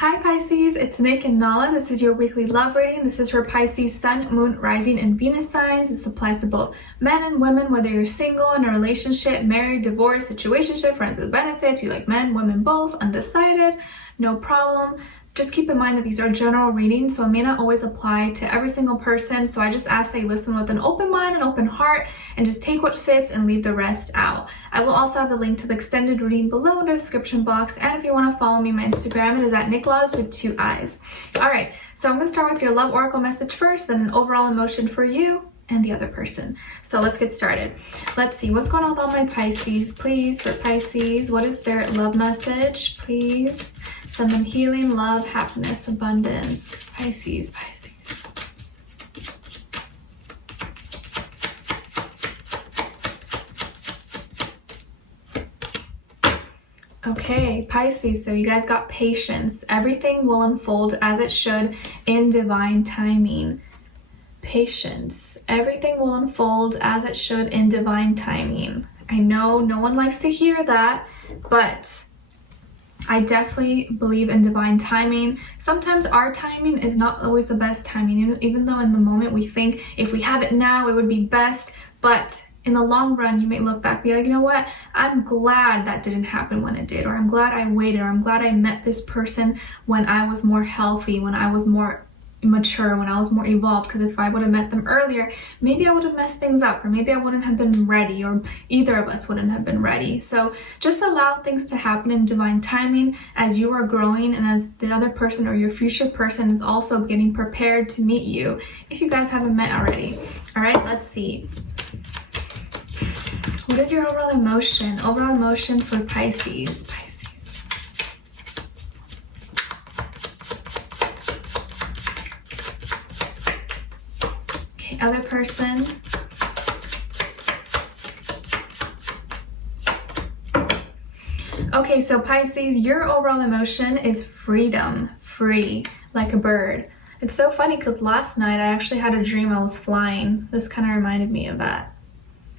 Hi Pisces, it's Nick and Nala. This is your weekly love reading. This is for Pisces Sun, Moon, Rising, and Venus signs. This applies to both men and women, whether you're single, in a relationship, married, divorced, situationship, friends with benefits, you like men, women, both, undecided, no problem. Just keep in mind that these are general readings, so it may not always apply to every single person. So I just ask that you listen with an open mind and open heart and just take what fits and leave the rest out. I will also have the link to the extended reading below in the description box. And if you want to follow me, my Instagram, it is at Nicloves with 2 eyes. All right, so I'm going to start with your love oracle message first, then an overall emotion for you and the other person. So let's get started. Let's see what's going on with all my Pisces. Please, for Pisces, what is their love message? Please send them healing, love, happiness, abundance. Pisces. Okay, Pisces, so you guys got patience. Everything will unfold as it should in divine timing. Patience. Everything will unfold as it should in divine timing. I know no one likes to hear that, but I definitely believe in divine timing. Sometimes our timing is not always the best timing, even though in the moment we think if we have it now, it would be best. But in the long run, you may look back, be like, you know what? I'm glad that didn't happen when it did, or I'm glad I waited, or I'm glad I met this person when I was more healthy, when I was more mature, when I was more evolved, because if I would have met them earlier, maybe I would have messed things up, or maybe I wouldn't have been ready, or either of us wouldn't have been ready. So just allow things to happen in divine timing as you are growing and as the other person or your future person is also getting prepared to meet you if you guys haven't met already. All right, let's see. What is your overall emotion? Overall emotion for Pisces. Other person. Okay, so Pisces, your overall emotion is freedom, free, like a bird. It's so funny because last night I actually had a dream I was flying. This kind of reminded me of that.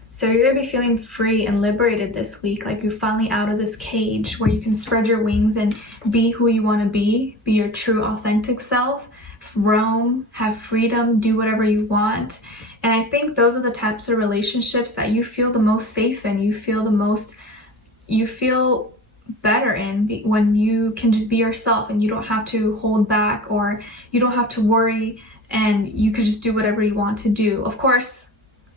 So you're going to be feeling free and liberated this week, like you're finally out of this cage where you can spread your wings and be who you want to be your true authentic self. Roam, have freedom, do whatever you want. And I think those are the types of relationships that you feel the most safe in, you feel better in, when you can just be yourself and you don't have to hold back, or you don't have to worry, and you can just do whatever you want to do. Of course,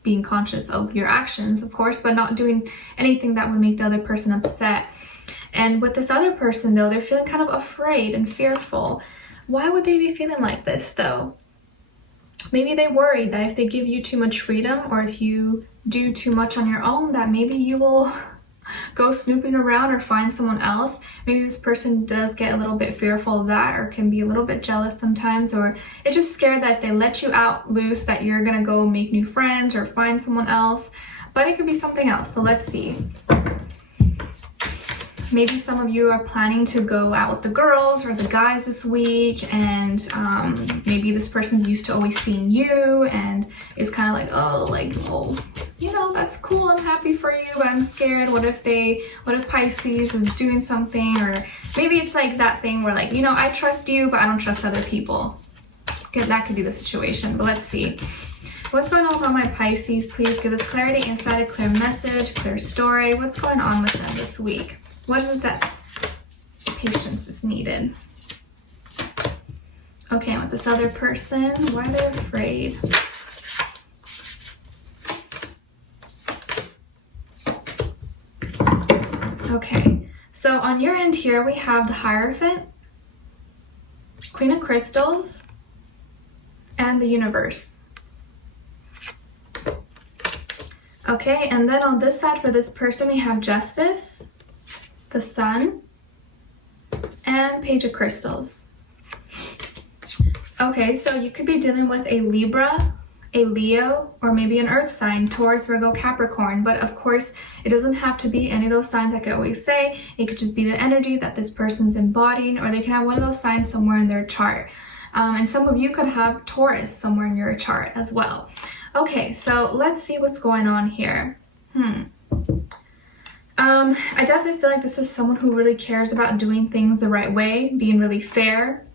being conscious of your actions, of course, but not doing anything that would make the other person upset. And with this other person though, they're feeling kind of afraid and fearful. Why would they be feeling like this though? Maybe they worry that if they give you too much freedom, or if you do too much on your own, that maybe you will go snooping around or find someone else. Maybe this person does get a little bit fearful of that, or can be a little bit jealous sometimes, or it's just scared that if they let you out loose that you're gonna go make new friends or find someone else. But it could be something else. So let's see. Maybe some of you are planning to go out with the girls or the guys this week, and maybe this person's used to always seeing you and is kind of like, oh, you know, that's cool, I'm happy for you, but I'm scared. What if Pisces is doing something? Or maybe it's like that thing where, like, you know, I trust you, but I don't trust other people. That could be the situation, but let's see. What's going on with all my Pisces? Please give us clarity, insight, a clear message, clear story. What's going on with them this week? What is it that patience is needed? Okay, and with this other person, why are they afraid? Okay, so on your end here, we have the Hierophant, Queen of Crystals, and the Universe. Okay, and then on this side for this person, we have Justice, the Sun, and Page of Crystals. Okay, so you could be dealing with a Libra, a Leo, or maybe an Earth sign, Taurus, Virgo, Capricorn. But of course, it doesn't have to be any of those signs. Like I always say, it could just be the energy that this person's embodying, or they can have one of those signs somewhere in their chart. And some of you could have Taurus somewhere in your chart as well. Okay, so let's see what's going on here. I definitely feel like this is someone who really cares about doing things the right way, being really fair,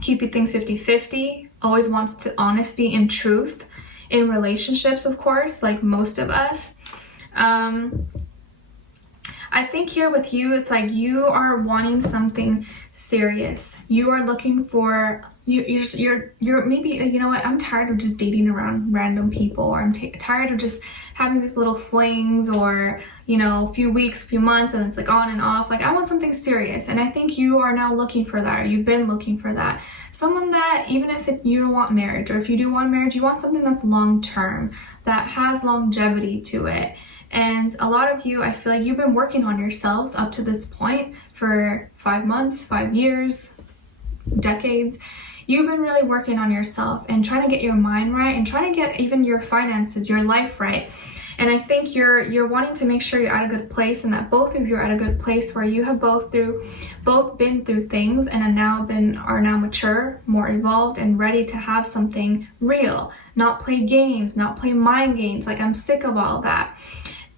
keeping things 50-50, always wants to honesty and truth in relationships, of course, like most of us. I think here with you, it's like you are wanting something serious. You are looking for, you're maybe, you know what, I'm tired of just dating around random people, or I'm tired of just having these little flings, or, you know, a few weeks, few months, and it's like on and off. Like, I want something serious. And I think you are now looking for that, or you've been looking for that. Someone that, even if you don't want marriage, or if you do want marriage, you want something that's long-term, that has longevity to it. And a lot of you, I feel like you've been working on yourselves up to this point for 5 months, 5 years, decades. You've been really working on yourself and trying to get your mind right, and trying to get even your finances, your life right. And I think you're wanting to make sure you're at a good place, and that both of you are at a good place where you have both been through things and are now mature, more evolved, and ready to have something real. Not play games, not play mind games. Like, I'm sick of all that.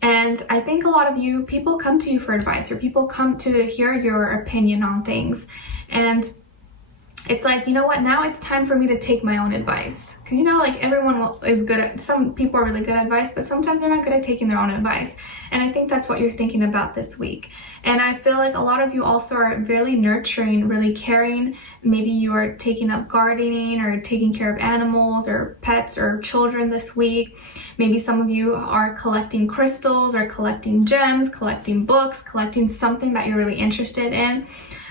And I think a lot of you, people come to you for advice, or people come to hear your opinion on things. And it's like, you know what, now it's time for me to take my own advice. Because, you know, like, everyone is good at, some people are really good at advice, but sometimes they're not good at taking their own advice. And I think that's what you're thinking about this week. And I feel like a lot of you also are really nurturing, really caring. Maybe you are taking up gardening, or taking care of animals or pets or children this week. Maybe some of you are collecting crystals, or collecting gems, collecting books, collecting something that you're really interested in.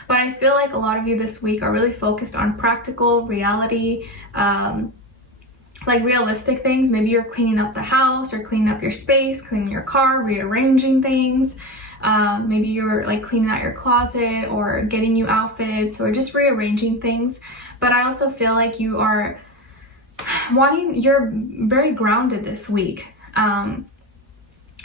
But I feel like a lot of you this week are really focused on practical reality, like realistic things. Maybe you're cleaning up the house, or cleaning up your space, cleaning your car, rearranging things. Maybe you're like cleaning out your closet, or getting new outfits, or just rearranging things. But I also feel like you are you're very grounded this week.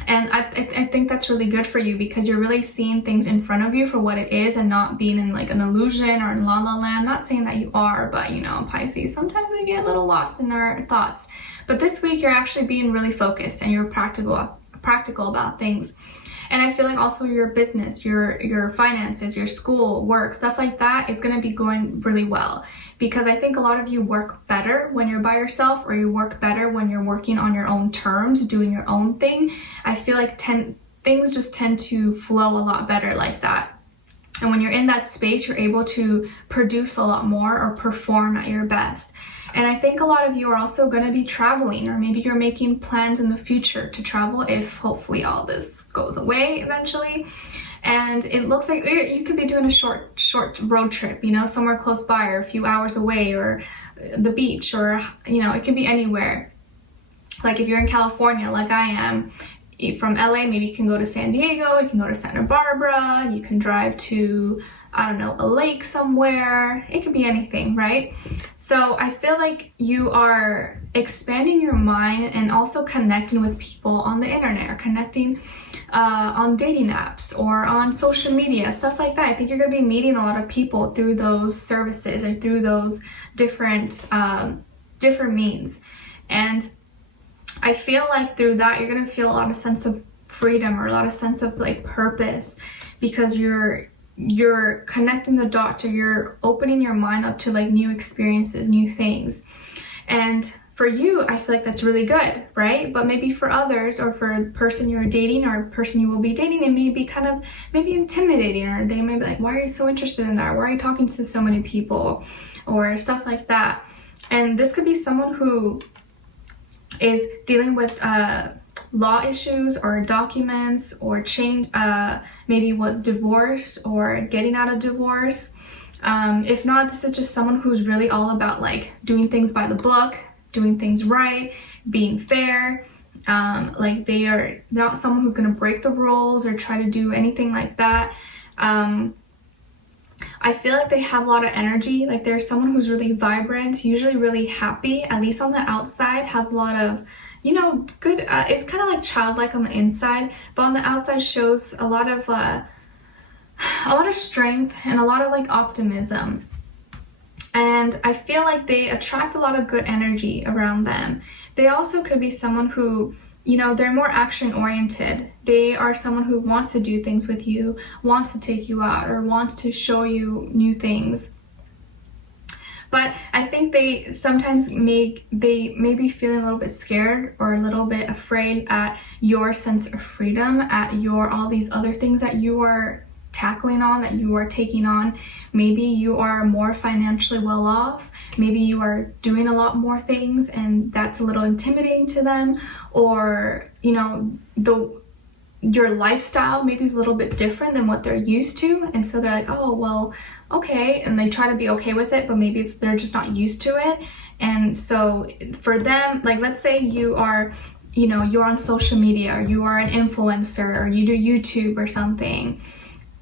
And I think that's really good for you, because you're really seeing things in front of you for what it is, and not being in like an illusion or in la la land. Not saying that you are, but you know, Pisces, sometimes we get a little lost in our thoughts. But this week you're actually being really focused, and you're practical about things. And I feel like also your business, your finances, your school, work, stuff like that is going to be going really well. Because I think a lot of you work better when you're by yourself, or you work better when you're working on your own terms, doing your own thing. I feel like things just tend to flow a lot better like that. And when you're in that space, you're able to produce a lot more, or perform at your best. And I think a lot of you are also going to be traveling, or maybe you're making plans in the future to travel, if hopefully all this goes away eventually. And it looks like you could be doing a short road trip, you know, somewhere close by, or a few hours away, or the beach, or, you know, it could be anywhere. Like if you're in California, like I am, from LA, maybe you can go to San Diego, you can go to Santa Barbara, you can drive to, I don't know, a lake somewhere. It could be anything, right? So I feel like you are expanding your mind, and also connecting with people on the internet, or connecting on dating apps, or on social media, stuff like that. I think you're going to be meeting a lot of people through those services, or through those different means. And I feel like through that, you're going to feel a lot of sense of freedom, or a lot of sense of like purpose, because you're connecting the dots, or you're opening your mind up to like new experiences, new things. And for you, I feel like that's really good, right? But maybe for others, or for the person you're dating, or a person you will be dating, it may be kind of maybe intimidating, or they may be like, why are you so interested in that? Why are you talking to so many people, or stuff like that? And this could be someone who is dealing with law issues, or documents, or maybe was divorced, or getting out of divorce. If not, this is just someone who's really all about like doing things by the book, doing things right, being fair. Like they're not someone who's going to break the rules, or try to do anything like that. I feel like they have a lot of energy. Like they're someone who's really vibrant, usually really happy, at least on the outside, has a lot of, you know, good, it's kind of like childlike on the inside, but on the outside shows a lot of strength, and a lot of like optimism. And I feel like they attract a lot of good energy around them. They also could be someone who you know, they're more action oriented. They are someone who wants to do things with you, wants to take you out, or wants to show you new things. But I think they sometimes may be feeling a little bit scared or a little bit afraid at your sense of freedom, at all these other things that you are tackling on, that you are taking on. Maybe you are more financially well off, maybe you are doing a lot more things and that's a little intimidating to them, or you know, your lifestyle maybe is a little bit different than what they're used to, and so they're like, oh well, okay, and they try to be okay with it, but maybe they're just not used to it. And so for them, like let's say you are, you know, you're on social media, or you are an influencer, or you do YouTube or something.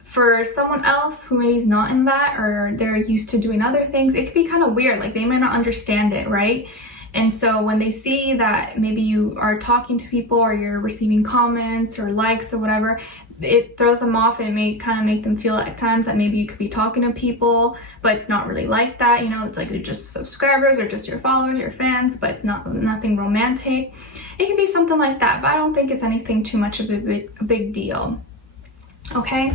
For someone else who maybe is not in that, or they're used to doing other things, it could be kind of weird, like they might not understand it, right? And so when they see that maybe you are talking to people, or you're receiving comments or likes or whatever, it throws them off. It may kind of make them feel at times that maybe you could be talking to people, but it's not really like that. You know, it's like you're just subscribers or just your followers, your fans, but it's nothing romantic. It can be something like that, but I don't think it's anything too much of a big deal. Okay,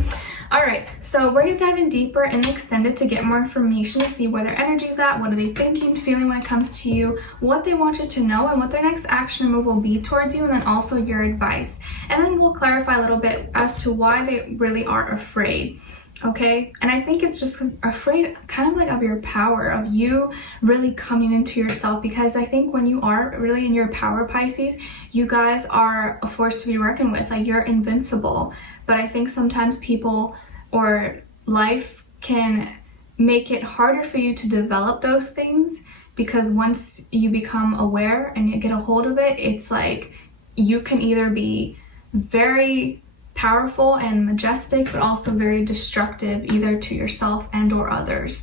all right, so we're gonna dive in deeper and extend it to get more information, to see where their energy's at, what are they thinking, feeling when it comes to you, what they want you to know, and what their next action move will be towards you, and then also your advice. And then we'll clarify a little bit as to why they really are afraid. Okay, and I think it's just afraid kind of like of your power, of you really coming into yourself, because I think when you are really in your power, Pisces, you guys are a force to be reckoned with. Like, you're invincible. But I think sometimes people or life can make it harder for you to develop those things, because once you become aware and you get a hold of it, it's like you can either be very powerful and majestic, but also very destructive, either to yourself and or others.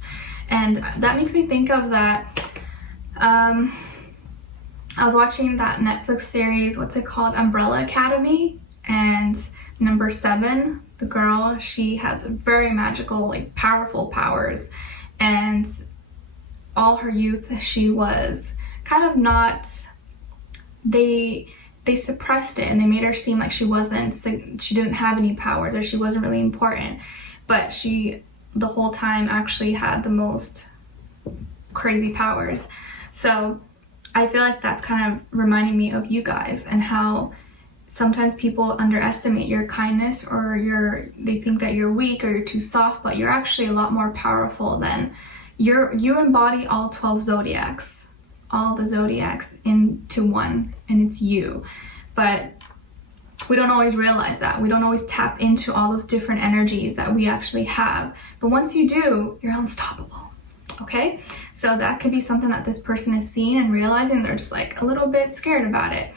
And that makes me think of that, I was watching that Netflix series, what's it called, Umbrella Academy, and number 7, the girl, she has very magical, like powerful powers, and all her youth she was kind of not, they suppressed it and they made her seem like she didn't have any powers, or she wasn't really important, but she the whole time actually had the most crazy powers. So I feel like that's kind of reminding me of you guys, and how sometimes people underestimate your kindness, or they think that you're weak or you're too soft, but you're actually a lot more powerful than you embody all 12 zodiacs, all the zodiacs into one, and it's you. But we don't always realize that. We don't always tap into all those different energies that we actually have. But once you do, you're unstoppable. Okay, so that could be something that this person is seeing and realizing. They're just like a little bit scared about it.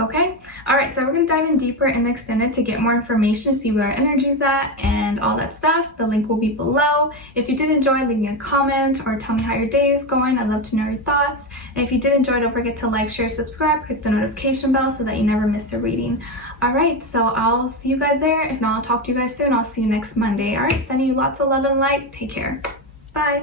Okay, all right, so we're gonna dive in deeper in the extended to get more information, to see where our energy's at and all that stuff. The link will be below. If you did enjoy, leave me a comment or tell me how your day is going. I'd love to know your thoughts. And if you did enjoy, don't forget to like, share, subscribe, click the notification bell so that you never miss a reading. All right, so I'll see you guys there. If not, I'll talk to you guys soon. I'll see you next Monday. All right, sending you lots of love and light. Take care. Bye.